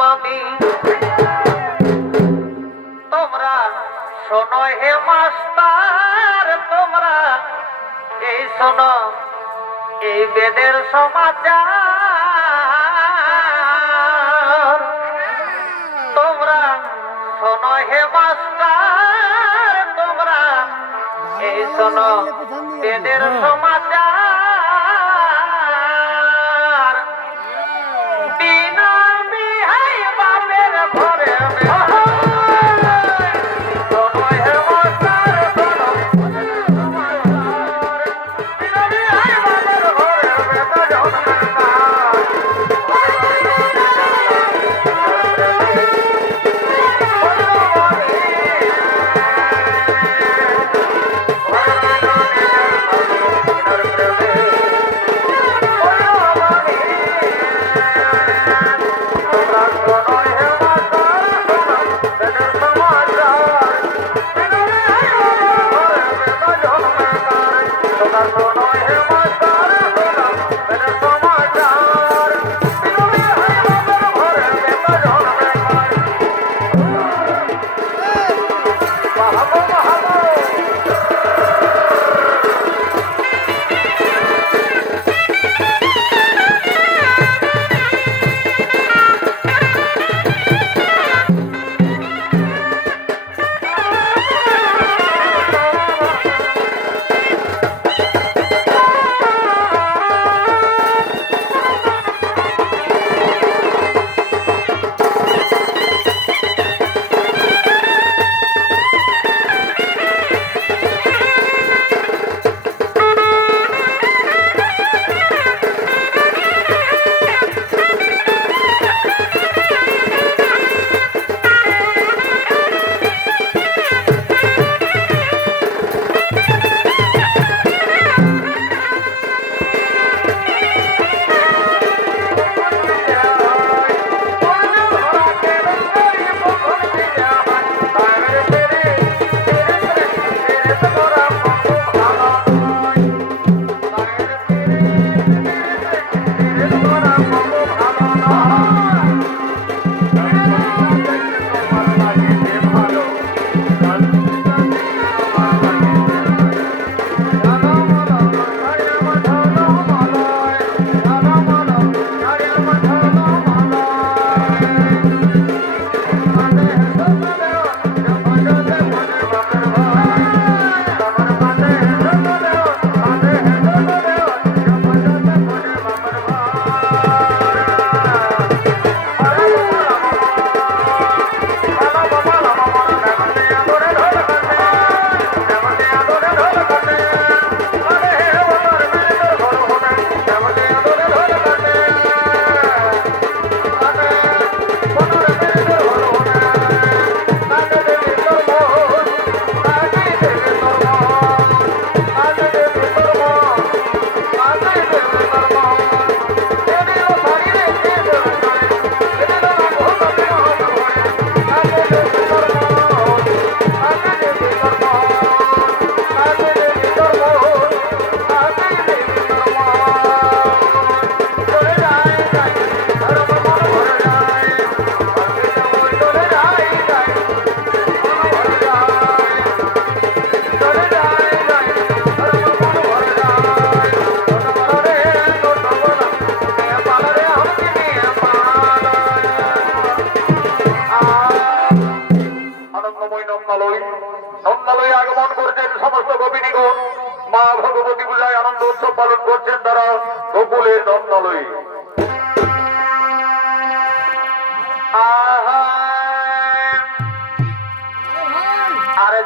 মামি তোমরা শোনো হে মাস্টার তোমরা এই শোনো, এই বেদের সমাচার। তোমরা শোনো হে মাস্টার তোমরা এই শোনো, বেদের সমাচার।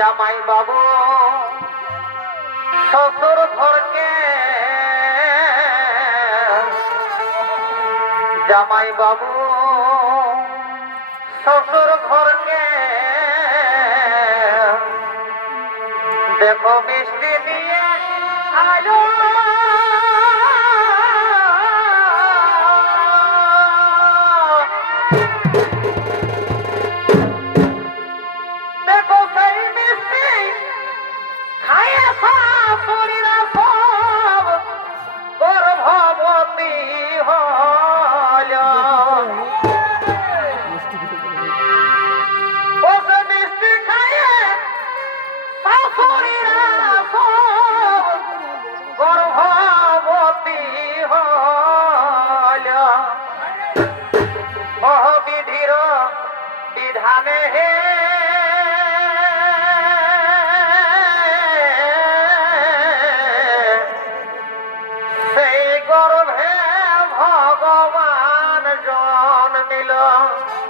জামাই বাবু শ্বশুর ঘরকে জামাই বাবু শ্বশুর ঘরকে দেখবি দিলাম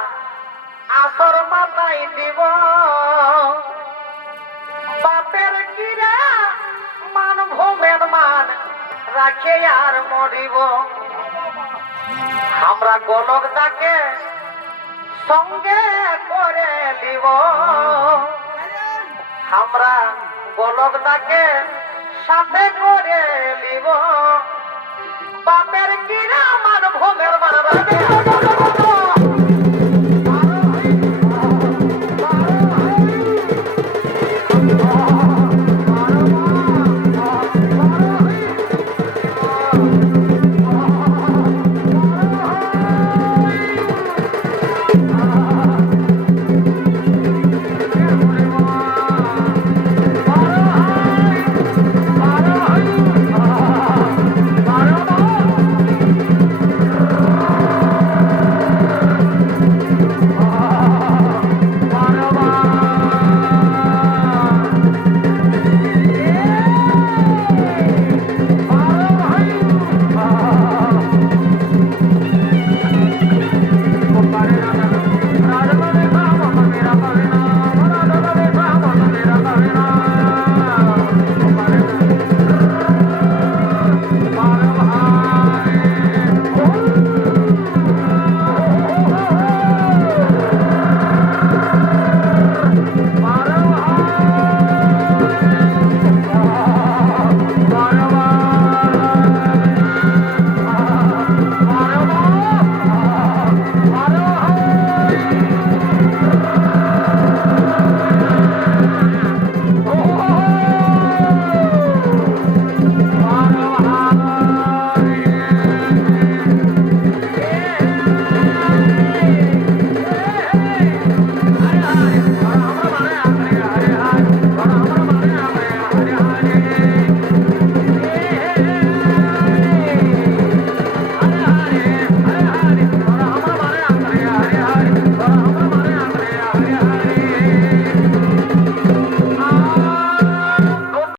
ধরাই দিব। বাপের কিরা মান মান রাখে আর মরিব। আমরা গোলক তাকে সঙ্গে করে দিব। আমরা গোলক তাকে সাথে করে নিব বাপের কিরা মান মান রাখে